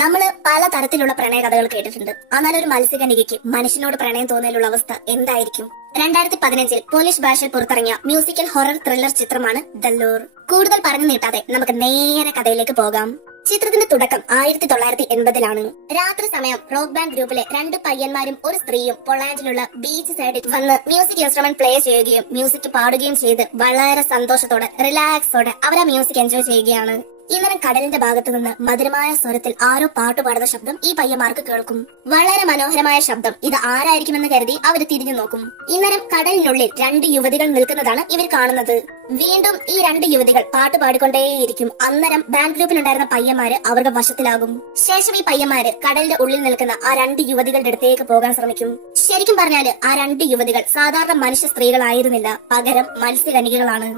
നമ്മള് പല തരത്തിലുള്ള പ്രണയ കഥകൾ കേട്ടിട്ടുണ്ട്. എന്നാൽ ഒരു മത്സ്യകന്യകയ്ക്ക് മനുഷ്യനോട് പ്രണയം തോന്നിയുള്ള അവസ്ഥ എന്തായിരിക്കും? 2015 പോളിഷ് ഭാഷയിൽ പുറത്തിറങ്ങിയ മ്യൂസിക്കൽ ഹൊറർ ത്രില്ലർ ചിത്രമാണ് ദ ലൂർ. കൂടുതൽ പറഞ്ഞു നീട്ടാതെ നമുക്ക് നേരെ കഥയിലേക്ക് പോകാം. ചിത്രത്തിന്റെ തുടക്കം 1980-ലാണ്. രാത്രി സമയം റോക്ക് ബാൻഡ് ഗ്രൂപ്പിലെ 2 പയ്യന്മാരും ഒരു സ്ത്രീയും പൊളാൻഡിലുള്ള ബീച്ച് സൈഡിൽ വന്ന് മ്യൂസിക് ഇൻസ്ട്രുമെന്റ് പ്ലേ ചെയ്യുകയും മ്യൂസിക് പാടുകയും ചെയ്ത് വളരെ സന്തോഷത്തോടെ റിലാക്സോടെ അവർ ആ മ്യൂസിക് എൻജോയ് ചെയ്യുകയാണ്. ഇന്നലെ കടലിന്റെ ഭാഗത്തു നിന്ന് മധുരമായ സ്വരത്തിൽ ആരോ പാട്ടുപാടുന്ന ശബ്ദം ഈ പയ്യന്മാർക്ക് കേൾക്കും. വളരെ മനോഹരമായ ശബ്ദം. ഇത് ആരായിരിക്കുമെന്ന് കരുതി അവർ തിരിഞ്ഞു നോക്കും. ഇന്നരം കടലിനുള്ളിൽ 2 യുവതികൾ നിൽക്കുന്നതാണ് ഇവർ കാണുന്നത്. വീണ്ടും ഈ 2 യുവതികൾ പാട്ട് പാടിക്കൊണ്ടേയിരിക്കും. അന്നരം ബാൻഡ് ഗ്രൂപ്പിലുണ്ടായിരുന്ന പയ്യന്മാര് അവരുടെ വശത്തിലാകും. ശേഷം ഈ പയ്യന്മാര് കടലിന്റെ ഉള്ളിൽ നിൽക്കുന്ന ആ 2 യുവതികളുടെ അടുത്തേക്ക് പോകാൻ ശ്രമിക്കും. ശരിക്കും പറഞ്ഞാല് ആ 2 യുവതികൾ സാധാരണ മനുഷ്യ സ്ത്രീകളായിരുന്നില്ല, പകരം മത്സ്യകന്യകകളാണ്.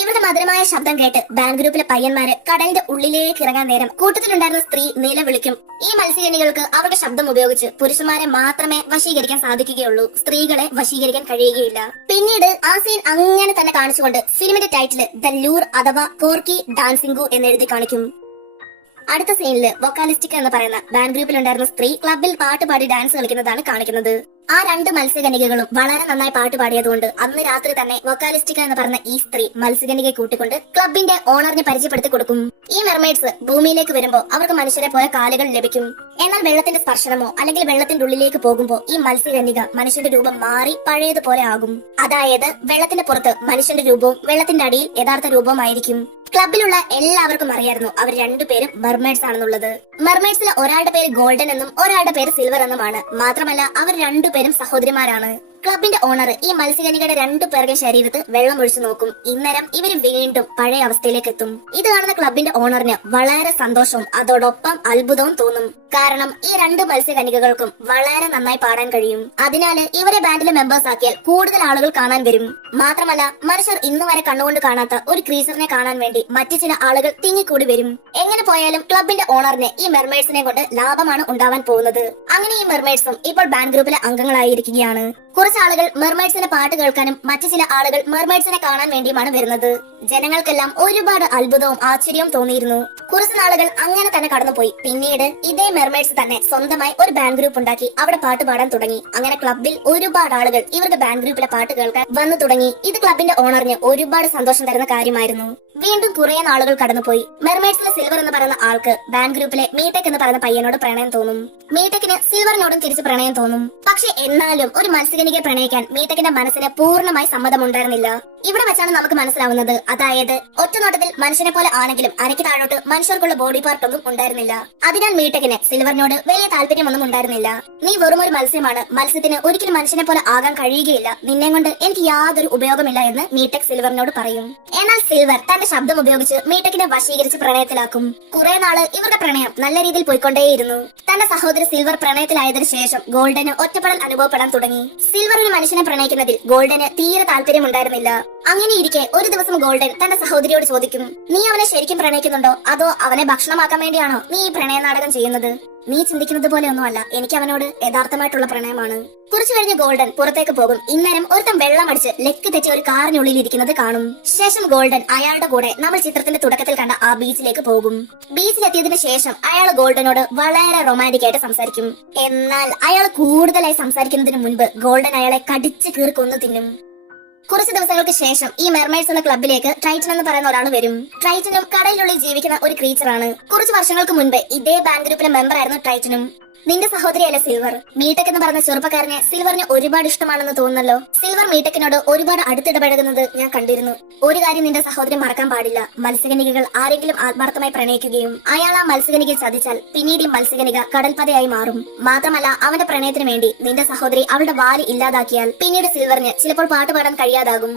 ഇവരുടെ മധുരമായ ശബ്ദം കേട്ട് ബാൻഡ് ഗ്രൂപ്പിലെ പയ്യന്മാര് കടലിന്റെ ഉള്ളിലേക്ക് ഇറങ്ങാൻ നേരം കൂട്ടത്തിലുണ്ടായിരുന്ന സ്ത്രീ നിലവിളിക്കും. ഈ മത്സ്യകന്യകൾക്ക് അവരുടെ ശബ്ദം ഉപയോഗിച്ച് പുരുഷന്മാരെ മാത്രമേ വശീകരിക്കാൻ സാധിക്കുകയുള്ളൂ, സ്ത്രീകളെ വശീകരിക്കാൻ കഴിയുകയില്ല. പിന്നീട് ആ സീൻ അങ്ങനെ തന്നെ കാണിച്ചുകൊണ്ട് ഫിലിമിന്റെ ടൈറ്റിൽ ദ ലൂർ അഥവാ കോർക്കി ഡാൻസിംഗു എന്നെഴുതി കാണിക്കും. അടുത്ത സീനില് വൊക്കാലിസ്റ്റിക് എന്ന് പറയുന്ന ബാൻഡ് ഗ്രൂപ്പിലുണ്ടായിരുന്ന സ്ത്രീ ക്ലബിൽ പാട്ട് പാടി ഡാൻസ് കളിക്കുന്നതാണ് കാണിക്കുന്നത്. ആ 2 മത്സ്യകന്യകകളും വളരെ നന്നായി പാട്ട് പാടിയതുകൊണ്ട് അന്ന് രാത്രി തന്നെ വൊക്കാലിസ്റ്റിക്ക എന്ന് പറഞ്ഞ ഈ സ്ത്രീ മത്സ്യകന്യകയെ കൂട്ടിക്കൊണ്ട് ക്ലബിന്റെ ഓണറിനെ പരിചയപ്പെടുത്തി കൊടുക്കും. ഈ മെർമെയ്ഡ്സ് ഭൂമിയിലേക്ക് വരുമ്പോൾ അവർക്ക് മനുഷ്യരെ പോലെ കാലുകൾ ലഭിക്കും. എന്നാൽ വെള്ളത്തിന്റെ സ്പർശനമോ അല്ലെങ്കിൽ വെള്ളത്തിന്റെ ഉള്ളിലേക്ക് പോകുമ്പോൾ ഈ മത്സ്യകന്യക മനുഷ്യന്റെ രൂപം മാറി പഴയതുപോലെ ആകും. അതായത് വെള്ളത്തിന്റെ പുറത്ത് മനുഷ്യന്റെ രൂപവും വെള്ളത്തിന്റെ അടിയിൽ യഥാർത്ഥ രൂപമായിരിക്കും. ക്ലബിലുള്ള എല്ലാവർക്കും അറിയായിരുന്നു അവർ 2 പേരും മെർമെയ്ഡ്സ് ആണെന്നുള്ളത്. മെർമെയ്ഡ്സിലെ ഒരാളുടെ പേര് ഗോൾഡൻ എന്നും ഒരാളുടെ പേര് സിൽവർ എന്നുമാണ്. മാത്രമല്ല അവർ 2 പേരും സഹോദരിമാരാണ്. ക്ലബിന്റെ ഓണർ ഈ മത്സ്യകന്യകയുടെ 2 പേരുടെ ശരീരത്ത് വെള്ളം ഒഴിച്ചു നോക്കും. ഇന്നരം ഇവര് വീണ്ടും പഴയ അവസ്ഥയിലേക്ക് എത്തും. ഇത് കാണുന്ന ക്ലബിന്റെ ഓണറിന് വളരെ സന്തോഷവും അതോടൊപ്പം അത്ഭുതവും തോന്നും. കാരണം ഈ 2 മത്സ്യകന്യകകൾക്കും വളരെ നന്നായി പാടാൻ കഴിയും. അതിനാൽ ഇവരെ ബാൻഡിലെ മെമ്പേഴ്സ് ആക്കിയാൽ കൂടുതൽ ആളുകൾ കാണാൻ വരും. മാത്രമല്ല മനുഷ്യർ ഇന്ന് വരെ കണ്ണുകൊണ്ട് കാണാത്ത ഒരു ക്രീച്ചറിനെ കാണാൻ വേണ്ടി മറ്റു ചില ആളുകൾ തിങ്ങിക്കൂടി വരും. എങ്ങനെ പോയാലും ക്ലബിന്റെ ഓണറിന് ഈ മെർമെയ്ഡ്സിനെ കൊണ്ട് ലാഭമാണ് ഉണ്ടാവാൻ പോകുന്നത്. അങ്ങനെ ഈ മെർമെയ്ഡ്സും ഇപ്പോൾ ബാൻഡ് ഗ്രൂപ്പിലെ അംഗങ്ങളായിരിക്കുകയാണ്. കുറച്ച് ആളുകൾ മെർമെയ്ഡ്സിന്റെ പാട്ട് കേൾക്കാനും മറ്റു ചില ആളുകൾ മെർമെയ്ഡ്സിനെ കാണാൻ വേണ്ടിയുമാണ് വരുന്നത്. ജനങ്ങൾക്കെല്ലാം ഒരുപാട് അത്ഭുതവും ആശ്ചര്യവും തോന്നിയിരുന്നു. കുറച്ച് നാളുകൾ അങ്ങനെ തന്നെ കടന്നുപോയി. പിന്നീട് ഇതേ മെർമെയ്ഡ്സ് തന്നെ സ്വന്തമായി ഒരു ബാൻഡ് ഗ്രൂപ്പ് ഉണ്ടാക്കി അവിടെ പാട്ട് പാടാൻ തുടങ്ങി. അങ്ങനെ ക്ലബിൽ ഒരുപാട് ആളുകൾ ഇവരുടെ ബാൻഡ് ഗ്രൂപ്പിലെ പാട്ട് കേൾക്കാൻ വന്നു തുടങ്ങി. ഇത് ക്ലബിന്റെ ഓണറിന് ഒരുപാട് സന്തോഷം തരുന്ന കാര്യമായിരുന്നു. വീണ്ടും കുറെ നാളുകൾ കടന്നുപോയി. മെർമെയ്ഡ്സിലെ സിൽവർ എന്ന് പറയുന്ന ആൾക്ക് ബാൻഡ് ഗ്രൂപ്പിലെ മീടെക് എന്ന് പറയുന്ന പയ്യനോട് പ്രണയം തോന്നും. മീടെക്കിന് സിൽവറിനോടും തിരിച്ച് പ്രണയം തോന്നും. പക്ഷെ എന്നാലും ഒരു മത്സ്യകന്യകയെ പ്രണയിക്കാൻ മീടെക്കിന്റെ മനസ്സിന് പൂർണ്ണമായി സമ്മതമുണ്ടായിരുന്നില്ല. ഇവിടെ വെച്ചാണ് നമുക്ക് മനസ്സിലാവുന്നത്, അതായത് ഒറ്റനോട്ടത്തിൽ മനുഷ്യനെ പോലെ ആണെങ്കിലും അരയ്ക്ക് താഴോട്ട് മനുഷ്യർക്കുള്ള ബോഡി പാർട്ട് ഒന്നും ഉണ്ടായിരുന്നില്ല. അതിനാൽ മീടെക്കിന് സിൽവറിനോട് വലിയ താല്പര്യമൊന്നും ഉണ്ടായിരുന്നില്ല. നീ വെറും ഒരു മത്സ്യമാണ്, മത്സ്യത്തിന് ഒരിക്കലും മനുഷ്യനെ പോലെ ആകാൻ കഴിയുകയില്ല, നിന്നെ കൊണ്ട് എനിക്ക് യാതൊരു ഉപയോഗമില്ല എന്ന് മീടെക് സിൽവറിനോട് പറയും. എന്നാൽ സിൽവർ തന്റെ ശബ്ദം ഉപയോഗിച്ച് മീടെക്കിനെ വശീകരിച്ച് പ്രണയത്തിലാക്കും. കുറെ നാള് ഇവരുടെ പ്രണയം നല്ല രീതിയിൽ പോയിക്കൊണ്ടേയിരുന്നു. തന്റെ സഹോദരി സിൽവർ പ്രണയത്തിലായതിനു ശേഷം ഗോൾഡന് ഒറ്റപ്പെടൽ അനുഭവപ്പെടാൻ തുടങ്ങി. സിൽവർ ഒരു മനുഷ്യനെ പ്രണയിക്കുന്നതിൽ ഗോൾഡന് തീരെ താല്പര്യമുണ്ടായിരുന്നില്ല. അങ്ങനെ ഇരിക്കെ ഒരു ദിവസം ഗോൾഡൻ തന്റെ സഹോദരിയോട് ചോദിക്കും, നീ അവനെ ശരിക്കും പ്രണയിക്കുന്നുണ്ടോ അതോ അവനെ ഭക്ഷണമാക്കാൻ വേണ്ടിയാണോ നീ ഈ പ്രണയ നാടകം ചെയ്യുന്നത്? നീ ചിന്തിക്കുന്നത് പോലെ ഒന്നുമല്ല, എനിക്ക് അവനോട് യഥാർത്ഥമായിട്ടുള്ള പ്രണയമാണ്. കുറച്ചു കഴിഞ്ഞ് ഗോൾഡൻ പുറത്തേക്ക് പോകും. ഇന്നരം ഒരുത്തം വെള്ളമടിച്ച് ലെക്ക് തെറ്റി ഒരു കാറിനുള്ളിൽ ഇരിക്കുന്നത് കാണും. ശേഷം ഗോൾഡൻ അയാളുടെ കൂടെ നമ്മൾ ചിത്രത്തിന്റെ തുടക്കത്തിൽ കണ്ട ആ ബീച്ചിലേക്ക് പോകും. ബീച്ചിലെത്തിയതിനു ശേഷം അയാൾ ഗോൾഡനോട് വളരെ റൊമാൻറ്റിക് ആയിട്ട് സംസാരിക്കും. എന്നാൽ അയാൾ കൂടുതലായി സംസാരിക്കുന്നതിന് മുൻപ് ഗോൾഡൻ അയാളെ കടിച്ചു കീറി കൊന്നു തിന്നും. കുറച്ച് ദിവസങ്ങൾക്ക് ശേഷം ഈ മെർമെയ്ഡ്സ് ഉള്ള ക്ലബിലേക്ക് ട്രൈറ്റൻ എന്ന് പറയുന്ന ഒരാൾ വരും. ട്രൈറ്റനും കടലിനുള്ളിൽ ജീവിക്കുന്ന ഒരു ക്രീച്ചറാണ്. കുറച്ച് വർഷങ്ങൾക്ക് മുൻപ് ഇതേ ബാൻഡ് ഗ്രൂപ്പിലെ മെമ്പർ ആയിരുന്നു ട്രൈറ്റനും. നിന്റെ സഹോദരിയല്ല സിൽവർ? മീടെക് എന്ന് പറഞ്ഞ ചെറുപ്പക്കാരനെ സിൽവറിന് ഒരുപാട് ഇഷ്ടമാണെന്ന് തോന്നുന്നല്ലോ. സിൽവർ മീടെക്കിനോട് ഒരുപാട് അടുത്തിടപഴകുന്നത് ഞാൻ കണ്ടിരുന്നു. ഒരു കാര്യം നിന്റെ സഹോദരി മറക്കാൻ പാടില്ല, മത്സ്യകന്യകകൾ ആരെങ്കിലും ആത്മാർത്ഥമായി പ്രണയിക്കുകയും അയാൾ ആ മത്സ്യകന്യകയെ ചതിച്ചാൽ പിന്നീട് ഈ മത്സ്യകന്യക കടൽപ്പതയായി മാറും. മാത്രമല്ല അവന്റെ പ്രണയത്തിന് വേണ്ടി നിന്റെ സഹോദരി അവളുടെ വാല് ഇല്ലാതാക്കിയാൽ പിന്നീട് സിൽവറിന് ചിലപ്പോൾ പാട്ട് പാടാൻ കഴിയാതാകും.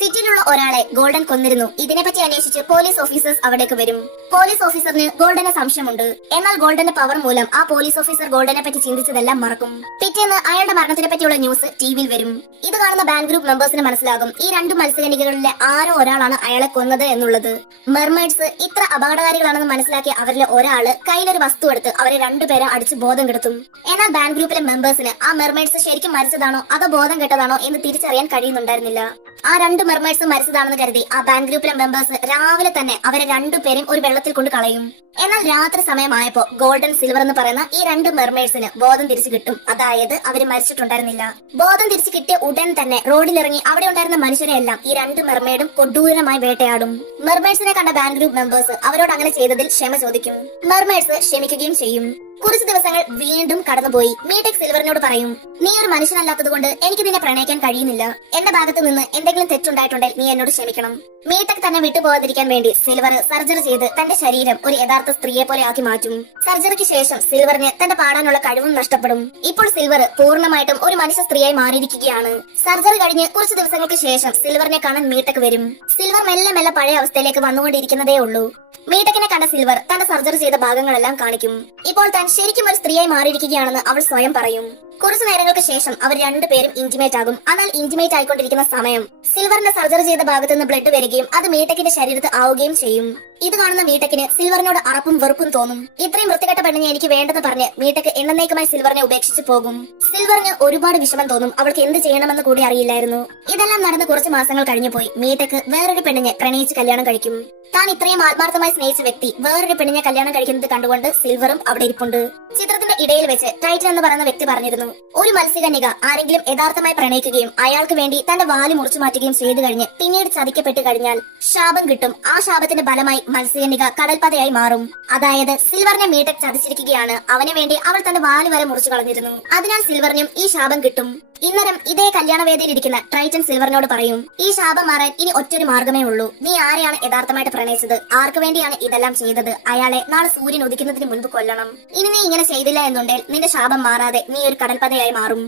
സിറ്റിയിലുള്ള ഒരാളെ ഗോൾഡൻ കൊന്നിരുന്നു. ഇതിനെപ്പറ്റി അന്വേഷിച്ച് പോലീസ് ഓഫീസേഴ്സ് അവിടേക്ക് വരും. പോലീസ് ഓഫീസറിന് ഗോൾഡന് സംശയമുണ്ട്. എന്നാൽ ഗോൾഡന്റെ പവർ മൂലം ആ പോലീസ് ഓഫീസർ ഗോൾഡനെ പറ്റി ചിന്തിച്ചതെല്ലാം മറക്കും. പിറ്റേന്ന് അയാളുടെ മരണത്തിനെ പറ്റിയുള്ള ന്യൂസ് ടിവിയിൽ വരും. ഇത് കാണുന്ന ബാൻഡ് ഗ്രൂപ്പ് മെമ്പേഴ്സിന് മനസ്സിലാകും ഈ 2 മത്സ്യകന്യകളിലെ ആരോ ഒരാളാണ് അയാളെ കൊന്നത് എന്നുള്ളത്. മെർമെയ്ഡ്സ് ഇത്ര അപകടകാരികളാണെന്ന് മനസ്സിലാക്കിയ അവരിലെ ഒരാള് കയ്യിലൊരു വസ്തു എടുത്ത് അവരെ 2 പേരെ അടിച്ച് ബോധം കെടുത്തും. എന്നാൽ ബാൻഡ് ഗ്രൂപ്പിലെ മെമ്പേഴ്സിന് ആ മെർമെയ്ഡ്സ് ശരിക്കും മരിച്ചതാണോ അതോ ബോധം കെട്ടതാണോ എന്ന് തിരിച്ചറിയാൻ കഴിയുന്നുണ്ടായിരുന്നില്ല. ആ 2 രണ്ട് മെർമൈഡ്സും മരിച്ചതാണെന്ന് കരുതി ആ ബാങ്ക് ഗ്രൂപ്പിലെ മെമ്പേഴ്സ് രാവിലെ തന്നെ അവരെ രണ്ടുപേരും ഒരു വെള്ളത്തിൽ കൊണ്ട് കളയും. എന്നാൽ രാത്രി സമയമായപ്പോ ഗോൾഡൻ സിൽവർ എന്ന് പറയുന്ന ഈ രണ്ട് മെർമൈഡ്സിന് ബോധം തിരിച്ചു കിട്ടും. അതായത് അവര് മരിച്ചിട്ടുണ്ടായിരുന്നില്ല. ബോധം തിരിച്ചു കിട്ടിയ ഉടൻ തന്നെ റോഡിലിറങ്ങി അവിടെ ഉണ്ടായിരുന്ന മനുഷ്യരെയെല്ലാം ഈ രണ്ട് മെർമൈഡും കൊടൂരമായി വേട്ടയാടും. മെർമൈഡ്സിനെ കണ്ട ബാങ്ക് ഗ്രൂപ്പ് മെമ്പേഴ്സ് അവരോട് അങ്ങനെ ചെയ്തതിൽ ക്ഷമ ചോദിക്കും. മെർമൈഡ്സ് ക്ഷമിക്കുകയും ചെയ്യും. കുറച്ച് ദിവസങ്ങൾ വീണ്ടും കടന്നുപോയി. മീടെക് സിൽവറിനോട് പറയും, നീ ഒരു മനുഷ്യനല്ലാത്തത് കൊണ്ട് എനിക്ക് നിന്നെ പ്രണയിക്കാൻ കഴിയുന്നില്ല. എന്റെ ഭാഗത്ത് നിന്ന് എന്തെങ്കിലും തെറ്റുണ്ടായിട്ടുണ്ടെങ്കിൽ നീ എന്നോട് ക്ഷമിക്കണം. മീടെക് തന്നെ വിട്ടുപോകാതിരിക്കാൻ വേണ്ടി സിൽവർ സർജറി ചെയ്ത് തന്റെ ശരീരം ഒരു യഥാർത്ഥ സ്ത്രീയെ പോലെ ആക്കി മാറ്റും. സർജറിക്ക് ശേഷം സിൽവറിന് തന്റെ പാടാനുള്ള കഴിവും നഷ്ടപ്പെടും. ഇപ്പോൾ സിൽവർ പൂർണ്ണമായിട്ടും ഒരു മനുഷ്യ സ്ത്രീയായി മാറിയിരിക്കുകയാണ്. സർജറി കഴിഞ്ഞ് കുറച്ച് ദിവസങ്ങൾക്ക് ശേഷം സിൽവറിനെ കാണാൻ മീടെക് വരും. സിൽവർ മെല്ലെ മെല്ലെ പഴയ അവസ്ഥയിലേക്ക് വന്നുകൊണ്ടിരിക്കുന്നതേ ഉള്ളൂ. മീടെക്കിനെ കണ്ട സിൽവർ തന്റെ സർജറി ചെയ്ത ഭാഗങ്ങളെല്ലാം കാണിക്കും. ഇപ്പോൾ താൻ ശരിക്കും ഒരു സ്ത്രീയായി മാറിയിരിക്കുകയാണെന്ന് അവൾ സ്വയം പറയും. കുറച്ചു നേരങ്ങൾക്ക് ശേഷം അവർ രണ്ടുപേരും ഇന്റിമേറ്റ് ആകും. എന്നാൽ ഇന്റിമേറ്റ് ആയിക്കൊണ്ടിരിക്കുന്ന സമയം സിൽവറിന്റെ സർജറി ചെയ്ത ഭാഗത്ത് നിന്ന് ബ്ലഡ് വരികയും അത് മീടെക്കിന്റെ ശരീരത്ത് ആവുകയും ചെയ്യും. ഇത് കാണുന്ന മീടെക്കിന് സിൽവറിനോട് അറപ്പും വെറുപ്പും തോന്നും. ഇത്രയും വൃത്തികെട്ട പെണ്ണിനെ എനിക്ക് വേണ്ടെന്ന് പറഞ്ഞ് മീടെക്ക് എന്നേക്കുമായി സിൽവറിനെ ഉപേക്ഷിച്ചു പോകും. സിൽവറിന് ഒരുപാട് വിഷമം തോന്നും. അവൾക്ക് എന്ത് ചെയ്യണമെന്ന് കൂടി അറിയില്ലായിരുന്നു. ഇതെല്ലാം നടന്ന് കുറച്ച് മാസങ്ങൾ കഴിഞ്ഞു പോയി. മീടെക്ക് വേറൊരു പെണ്ണിനെ പ്രണയിച്ച് കല്യാണം കഴിക്കും. താൻ ഇത്രയും ആത്മാർത്ഥമായി സ്നേഹിച്ച വ്യക്തി വേറൊരു പെണ്ണിനെ കല്യാണം കഴിക്കുന്നത് കണ്ടുകൊണ്ട് സിൽവറും അവിടെ ഇരിപ്പുണ്ട്. ചിത്രത്തിന്റെ ഇടയിൽ വെച്ച് ടൈറ്റൻ എന്ന് പറയുന്ന വ്യക്തി പറഞ്ഞിരുന്നു, ഒരു മത്സ്യകന്യക ആരെങ്കിലും യഥാർത്ഥമായി പ്രണയിക്കുകയും അയാൾക്ക് വേണ്ടി തന്റെ വാല് മുറിച്ചു മാറ്റുകയും ചെയ്തു കഴിഞ്ഞ് പിന്നീട് ചതിക്കപ്പെട്ട് കഴിഞ്ഞാൽ ശാപം കിട്ടും. ആ ശാപത്തിന്റെ ഫലമായി മത്സ്യകന്യക കടൽപ്പതയായി മാറും. അതായത് സിൽവറിനെ മീടെക് ചതിച്ചിരിക്കുകയാണ്. അവന് വേണ്ടി അവൾ തന്റെ വാല് വരെ മുറിച്ചു കളഞ്ഞിരുന്നു. അതിനാൽ സിൽവറിനും ഈ ശാപം കിട്ടും. ഇന്നരം ഇതേ കല്യാണവേദിയിൽ ഇരിക്കുന്ന ടൈറ്റൻ സിൽവറിനോട് പറയും, ഈ ശാപം മാറാൻ ഇനി ഒറ്റൊരു മാർഗമേ ഉള്ളൂ. നീ ആരെയാണ് യഥാർത്ഥമായിട്ട് പ്രണയിച്ചത്, ആർക്ക് വേണ്ടിയാണ് ഇതെല്ലാം ചെയ്തത്, അയാളെ നാളെ സൂര്യൻ ഉദിക്കുന്നതിന് മുൻപ് കൊല്ലണം. ഇനി നീ ഇങ്ങനെ ചെയ്തില്ല എന്നുണ്ടെങ്കിൽ നിന്റെ ശാപം മാറാതെ നീ ഒരു കടൽപ്പതയായി മാറും.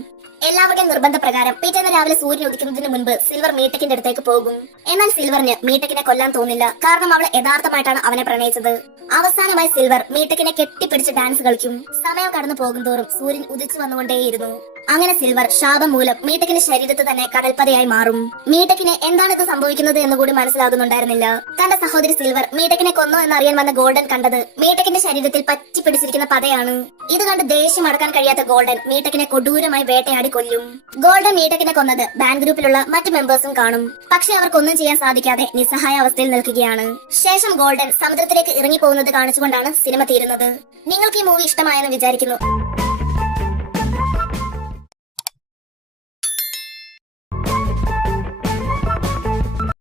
എല്ലാവരുടെയും നിർബന്ധപ്രകാരം പിറ്റേന്ന് രാവിലെ സൂര്യൻ ഉദിക്കുന്നതിന് മുൻപ് സിൽവർ മീടെക്കിന്റെ അടുത്തേക്ക് പോകും. എന്നാൽ സിൽവറിന് മീടെക്കിനെ കൊല്ലാൻ തോന്നില്ല. കാരണം അവൾ യഥാർത്ഥമായിട്ടാണ് അവനെ പ്രണയിച്ചത്. അവസാനമായി സിൽവർ മീടെക്കിനെ കെട്ടിപ്പിടിച്ച് ഡാൻസ് കളിക്കും. സമയം കടന്നു പോകുന്തോറും സൂര്യൻ ഉദിച്ചു വന്നുകൊണ്ടേയിരുന്നു. അങ്ങനെ സിൽവർ ശാപം മൂലം മീടെക്കിന്റെ ശരീരത്ത് തന്നെ കടൽപ്പതയായി മാറും. മീടെക്കിന് എന്താണ് ഇത് സംഭവിക്കുന്നത് എന്ന് കൂടി മനസ്സിലാകുന്നുണ്ടായിരുന്നില്ല. തന്റെ സഹോദരി സിൽവർ മീടെക്കിനെ കൊന്നോ എന്നറിയാൻ വന്ന ഗോൾഡൻ കണ്ടത് മീടെക്കിന്റെ ശരീരത്തിൽ പറ്റി പിടിച്ചിരിക്കുന്ന പതയാണ്. ഇത് കണ്ട് ദേഷ്യം അടക്കാൻ കഴിയാത്ത ഗോൾഡൻ മീടെക്കിനെ കൊടൂരമായി വേട്ടയാടി കൊല്ലും. ഗോൾഡൻ മീടെക്കിനെ കൊന്നത് ബാങ്ക് ഗ്രൂപ്പിലുള്ള മറ്റ് മെമ്പേഴ്സും കാണും. പക്ഷെ അവർക്കൊന്നും ചെയ്യാൻ സാധിക്കാതെ നിസ്സഹായ അവസ്ഥയിൽ നിൽക്കുകയാണ്. ശേഷം ഗോൾഡൻ സമുദ്രത്തിലേക്ക് ഇറങ്ങിപ്പോകുന്നത് കാണിച്ചുകൊണ്ടാണ് സിനിമ തീരുന്നത്. നിങ്ങൾക്ക് ഈ മൂവി ഇഷ്ടമായെന്ന് വിചാരിക്കുന്നു.